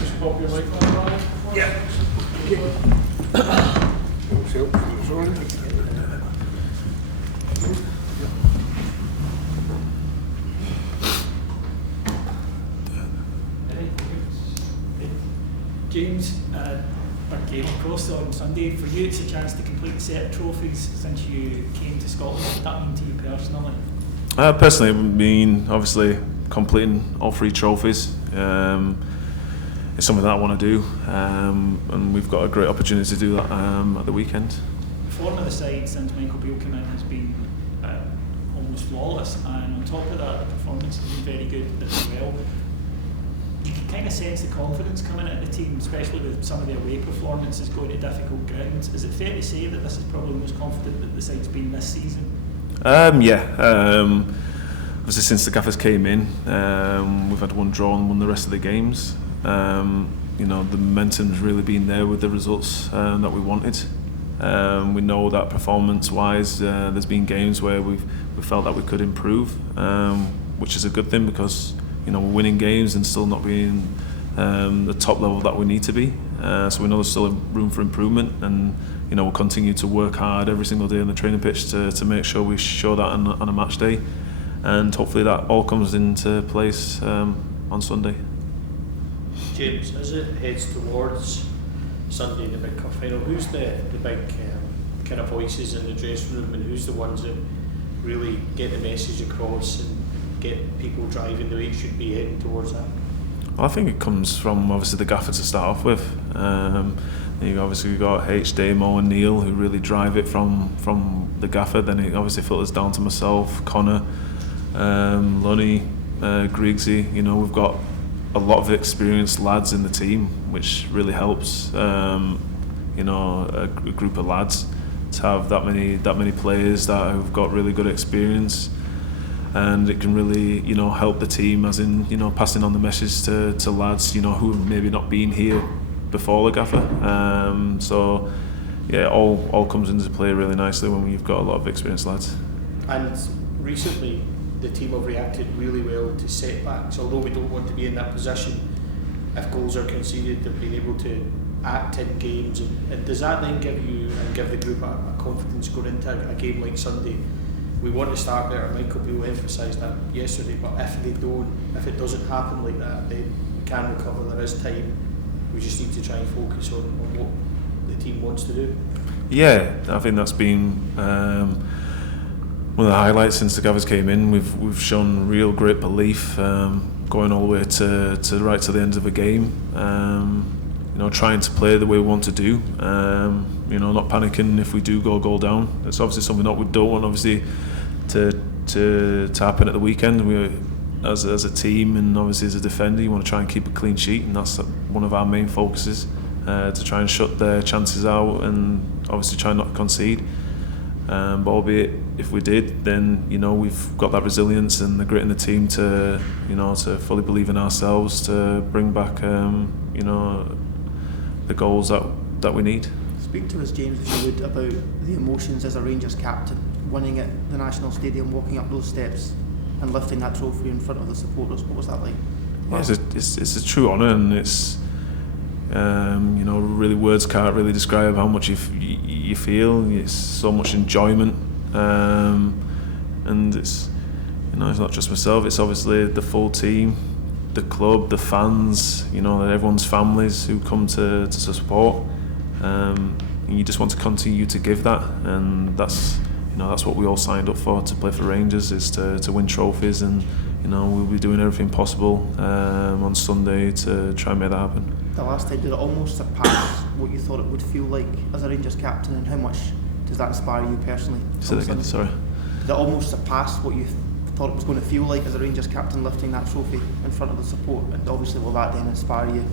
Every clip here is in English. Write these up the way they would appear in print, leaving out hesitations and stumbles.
Just pop your mic on, Brian. Yeah. James, our game of course on Sunday, for you it's a chance to complete a set of trophies since you came to Scotland. What did that mean to you personally? Personally, I mean, obviously, completing all 3 trophies is something that I want to do, and we've got a great opportunity to do that at the weekend. The form of the side since Michael Beale came in has been almost flawless, and on top of that, the performance has been very good as well. You can kind of sense the confidence coming into the team, especially with some of the away performances going to difficult grounds. Is it fair to say that this is probably the most confident that the side's been this season? Obviously since the gaffers came in, we've had 1 draw and won the rest of the games. The momentum's really been there with the results that we wanted. We know that performance-wise, there's been games where we felt that we could improve, which is a good thing because we're winning games and still not being the top level that we need to be. So we know there's still room for improvement, and we'll continue to work hard every single day on the training pitch to make sure we show that on a match day, and hopefully that all comes into place on Sunday. James, as it heads towards Sunday, the big cup final, who's the big kind of voices in the dressing room, and who's the ones that really get the message across and get people driving the way it should be heading towards that? Well, I think it comes from obviously the gaffer to start off with. You've obviously got H, Damo and Neil who really drive it from the gaffer. Then it obviously filters down to myself, Connor, Lunny, Griggsy. We've got a lot of experienced lads in the team, which really helps. A group of lads to have that many players that have got really good experience, and it can really help the team, as in passing on the message to lads who have maybe not been here before the gaffer. So yeah, all comes into play really nicely when you've got a lot of experienced lads. And recently the team have reacted really well to setbacks, although we don't want to be in that position. If goals are conceded, they've been able to act in games, and does that then give you and give the group a confidence going into a game like Sunday? We want to start better. Michael Beale emphasised that yesterday, but if it doesn't happen like that, then we can recover. There is time. We just need to try and focus on what the team wants to do. Yeah, I think that's been one of the highlights since the gaffers came in. We've shown real great belief, going all the way to right to the end of a game. Trying to play the way we want to do. Not panicking if we do go a goal down. It's obviously something that we don't want, obviously, to happen at the weekend. We, as a team and obviously as a defender, you want to try and keep a clean sheet, and that's one of our main focuses, to try and shut their chances out and obviously try not to concede. But albeit if we did, then we've got that resilience and the grit in the team to to fully believe in ourselves to bring back the goals that we need. Speak to us, James, if you would, about the emotions as a Rangers captain, winning at the National Stadium, walking up those steps and lifting that trophy in front of the supporters. What was that like? Yeah, it's a true honour, and it's really words can't really describe how much you feel. It's so much enjoyment, and it's it's not just myself. It's obviously the full team, the club, the fans. Everyone's families who come to support. And you just want to continue to give that, and that's what we all signed up for, to play for Rangers, is to win trophies, and we'll be doing everything possible on Sunday to try and make that happen. The last time, did it almost surpass what you thought it would feel like as a Rangers captain, and how much does that inspire you personally? Say that again, sorry. Did it almost surpass what you thought it was going to feel like as a Rangers captain, lifting that trophy in front of the support? And obviously will that then inspire you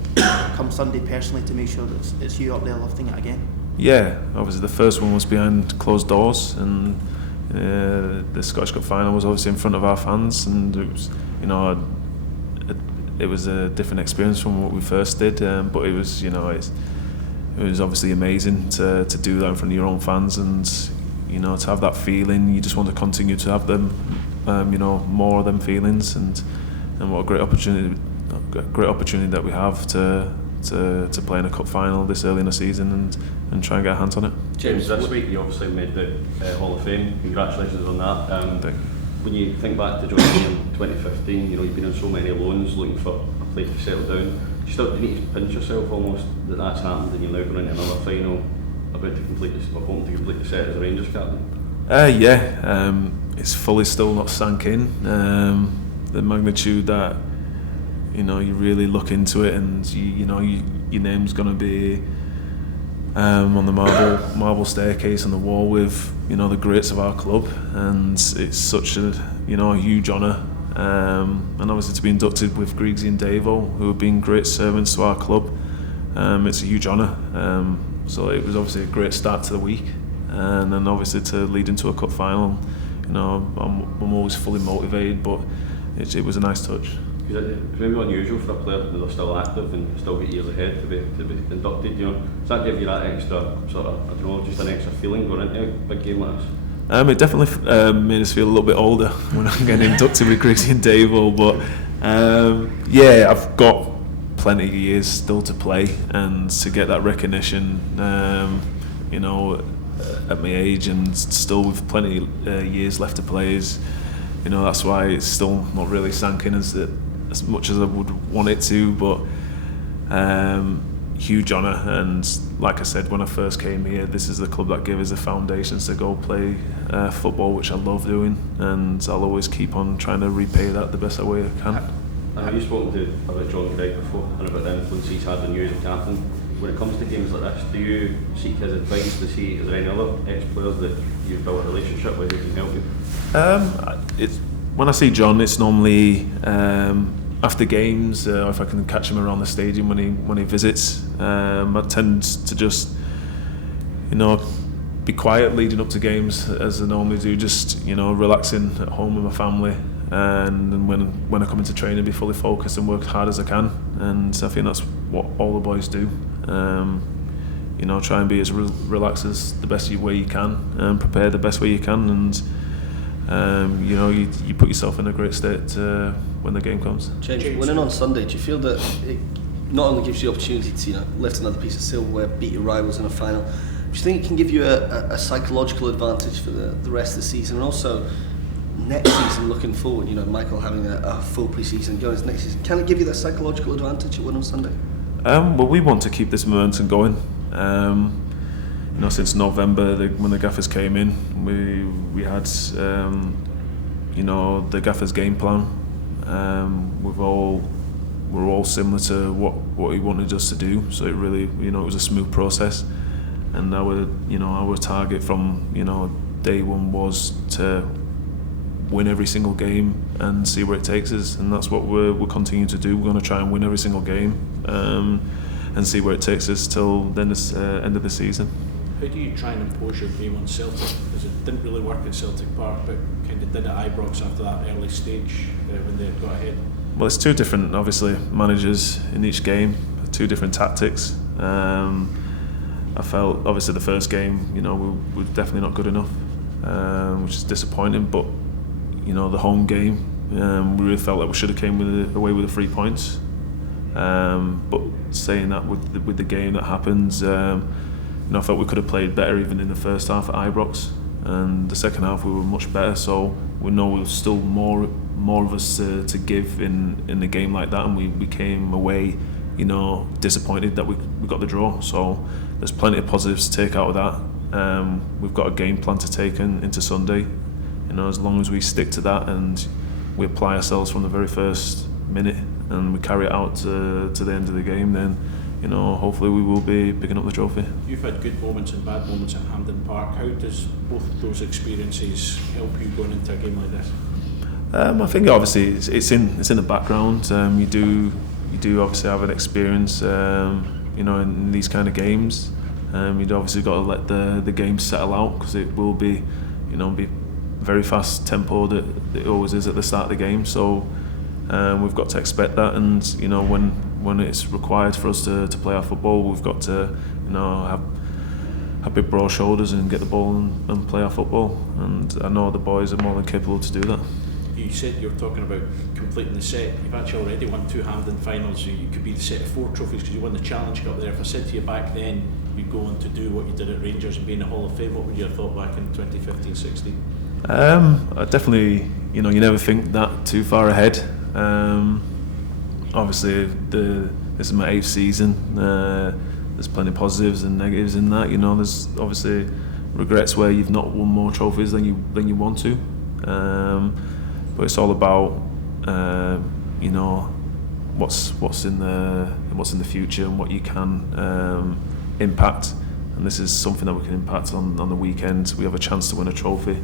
come Sunday personally to make sure that it's you up there lifting it again? Yeah, obviously the first one was behind closed doors, and the Scottish Cup final was obviously in front of our fans, and it was it was a different experience from what we first did, but it was it was obviously amazing to do that in front of your own fans, and to have that feeling. You just want to continue to have them, more of them feelings, and what a great opportunity great opportunity that we have to play in a cup final this early in the season and try and get a hands on it. James, this week you obviously made the Hall of Fame. Congratulations on that. When you think back to joining in 2015, you've been on so many loans looking for a place to settle down. Do you need to pinch yourself almost that that's happened and you're now going into another final about to complete this, or hoping to complete the set as a Rangers captain? It's fully still not sank in. The magnitude that you really look into it, and your name's going to be on the marble staircase on the wall with the greats of our club, and it's such a huge honour. And obviously to be inducted with Griggsy and Davo, who have been great servants to our club, it's a huge honour. So it was obviously a great start to the week, and then obviously to lead into a cup final. I'm always fully motivated, but it was a nice touch. It's maybe unusual for a player that they're still active and still get years ahead to be inducted. Does that give you that extra just an extra feeling going into a big game like this? It definitely made us feel a little bit older when I'm getting inducted with Griggsy and Davo, but I've got plenty of years still to play, and to get that recognition, at my age and still with plenty of years left to play, is that's why it's still not really sank in as much as I would want it to, but huge honour. And like I said, when I first came here, this is the club that gave us the foundations to go play football, which I love doing, and I'll always keep on trying to repay that the best way I can. Have you spoken about John Craig before and about the influence he's had on you as a captain? When it comes to games like this, do you seek his advice to see, is there any other ex-players that you've built a relationship with who can help you? When I see John, it's normally after games, or if I can catch him around the stadium when he visits. I tend to just be quiet leading up to games, as I normally do, just relaxing at home with my family, and when I come into training, be fully focused and work as hard as I can. And I think that's what all the boys do. Try and be as relaxed as the best way you can, and prepare the best way you can, and you put yourself in a great state when the game comes. James, winning on Sunday, do you feel that it not only gives you the opportunity to lift another piece of silverware, beat your rivals in a final, do you think it can give you a psychological advantage for the rest of the season, and also next season looking forward? Michael having a full pre-season going next season, can it give you that psychological advantage at win on Sunday? Well, we want to keep this momentum going. Since November, when the gaffers came in, we had the gaffers' game plan. We're all similar to what he wanted us to do. So it really, it was a smooth process. And our target from day one was to win every single game and see where it takes us, and that's what we're continuing to do. We're going to try and win every single game, and see where it takes us till the end of the season. How do you try and impose your game on Celtic? Because it didn't really work at Celtic Park, but kind of did at Ibrox after that early stage when they got ahead. Well, it's two different, obviously, managers in each game, two different tactics. I felt, obviously, the first game, we were definitely not good enough, which is disappointing. But the home game, we really felt like we should have came away with the 3 points. But saying that, with the game that happens, I felt we could have played better even in the first half at Ibrox, and the second half we were much better. So we know there was still more of us to give in a game like that, and we came away, disappointed that we got the draw. So there's plenty of positives to take out of that. We've got a game plan to take into Sunday. As long as we stick to that and we apply ourselves from the very first minute and we carry it out to the end of the game, then hopefully we will be picking up the trophy. You've had good moments and bad moments at Hampden Park. How does both of those experiences help you going into a game like this? I think obviously it's in the background. You do obviously have an experience, in these kind of games. You'd obviously got to let the game settle out, because it will be very fast tempo that it always is at the start of the game. So we've got to expect that, and when it's required for us to play our football, we've got to have big broad shoulders and get the ball and play our football. And I know the boys are more than capable to do that. You you said you were talking about completing the set. You've actually already won 2 Hampden finals, so you could be the set of 4 trophies because you won the Challenge Cup there. If I said to you back then you'd go on to do what you did at Rangers and be in the Hall of Fame, what would you have thought back in 2015-16? I definitely, you never think that too far ahead. Obviously, this is my 8th season. There's plenty of positives and negatives in that. There's obviously regrets where you've not won more trophies than you want to. But it's all about what's in the future and what you can impact. And this is something that we can impact on the weekend. We have a chance to win a trophy.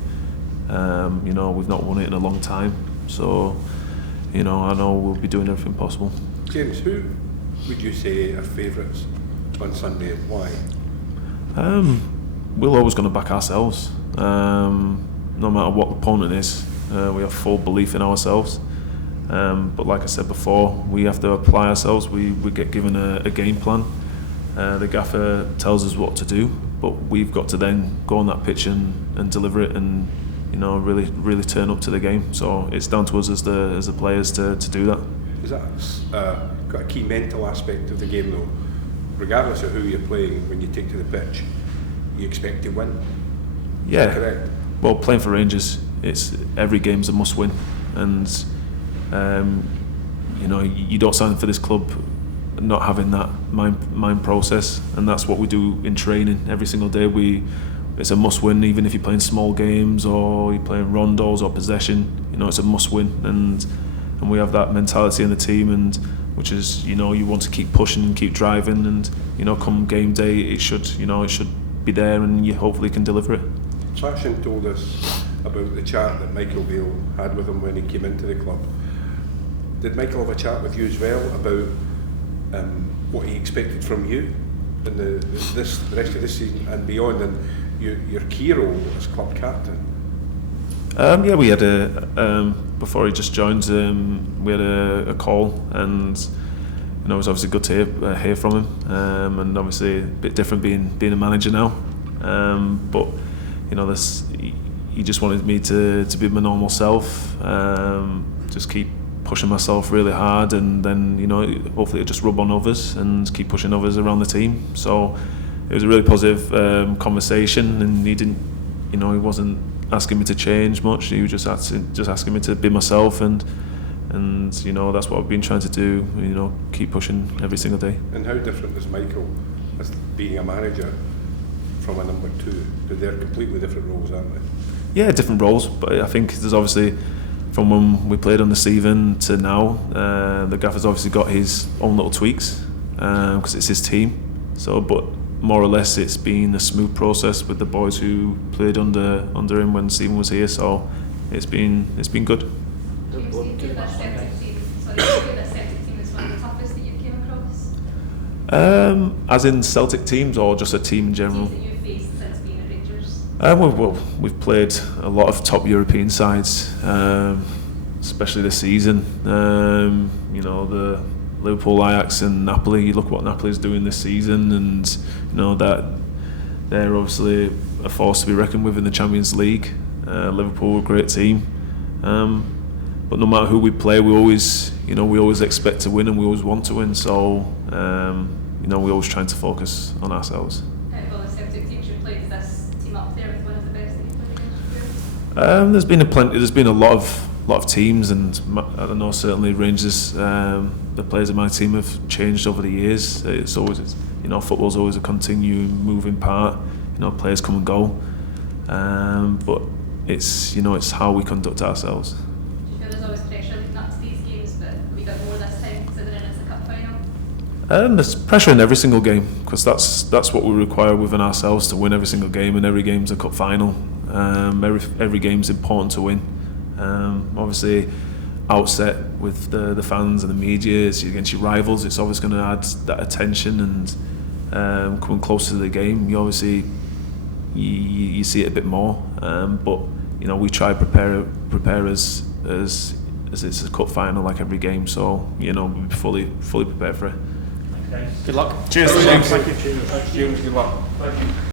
We've not won it in a long time, so I know we'll be doing everything possible. James, who would you say are favourites on Sunday and why? We're always going to back ourselves, no matter what the opponent is. We have full belief in ourselves, but like I said before, we have to apply ourselves. We get given a game plan. The gaffer tells us what to do, but we've got to then go on that pitch and deliver it and really turn up to the game. So it's down to us as the players to do that. Is that got a key mental aspect of the game though? Regardless of who you're playing, when you take to the pitch, you expect to win. Yeah. Correct. Well, playing for Rangers, every game's a must win, and you don't sign for this club not having that mind process, and that's what we do in training every single day. It's a must win, even if you're playing small games or you're playing rondos or possession. It's a must win, and we have that mentality in the team, and which is you want to keep pushing and keep driving, and come game day it should be there, and you hopefully can deliver it. Sashin told us about the chat that Michael Beale had with him when he came into the club. Did Michael have a chat with you as well about what he expected from you in the rest of this season and beyond, and your key role as club captain? Yeah, we had before he just joined, we had a call, and it was obviously good to hear from him, and obviously a bit different being a manager now, but he just wanted me to be my normal self, just keep pushing myself really hard, and then hopefully it just rub on others and keep pushing others around the team. So it was a really positive conversation, and he didn't, he wasn't asking me to change much. He was just asking me to be myself, and that's what I've been trying to do. Keep pushing every single day. And how different is Michael as being a manager from a number 2? They're completely different roles, aren't they? Yeah, different roles, but I think there's obviously, from when we played on the Steven to now, the gaffer's obviously got his own little tweaks because it's his team. So, but more or less, it's been a smooth process with the boys who played under him when Steven was here. So, it's been good. James, do you feel that Celtic team? Sorry, do you feel that Celtic team is one of the toughest that you came across? As in Celtic teams, or just a team in general? Teams that you've faced since being at Rangers. Well, we've played a lot of top European sides, especially this season. The Liverpool, Ajax and Napoli. You look what Napoli's doing this season, and that they're obviously a force to be reckoned with in the Champions League. Liverpool, a great team. But no matter who we play, we always expect to win, and we always want to win. So, we're always trying to focus on ourselves. Out of all the Celtic teams you've played, is this team up there with one of the best that you've played against before? There's been a lot of teams, and I don't know, certainly Rangers. The players in my team have changed over the years. It's always, football's always a continuing moving part. Players come and go, but it's how we conduct ourselves. Do you feel there's always pressure leading up to these games, but have we got more this time considering it's a cup final? There's pressure in every single game, because that's what we require within ourselves, to win every single game, and every game's a cup final. Every game's important to win. Obviously, outset with the fans and the media, it's against your rivals. It's always going to add that attention, and coming closer to the game, you obviously you see it a bit more. But we try to prepare as it's a cup final like every game. So we'll be fully prepared for it. Thanks, guys. Good luck. Cheers. Thank you, James. Good luck. Thank you.